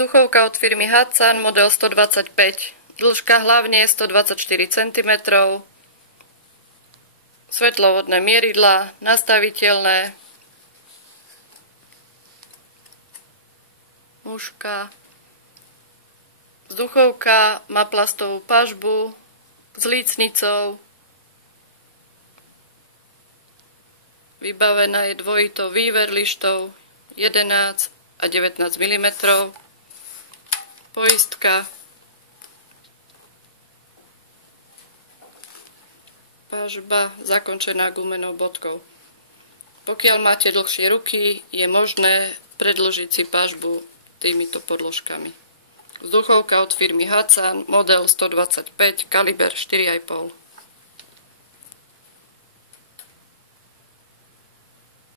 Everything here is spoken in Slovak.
Vzduchovka od firmy Hatsan, model 125. Dĺžka hlavne 124 cm. Svetlovodné mieridlá, nastaviteľné. Muška. Vzduchovka má plastovú pažbu s lícnicou. Vybavená je dvojitou výverlištou 11 a 19 mm. Poistka. Pažba zakončená gumenou bodkou. Pokiaľ máte dlhšie ruky, je možné predĺžiť si pažbu týmito podložkami. Vzduchovka od firmy Hatsan, model 125, kaliber 4,5.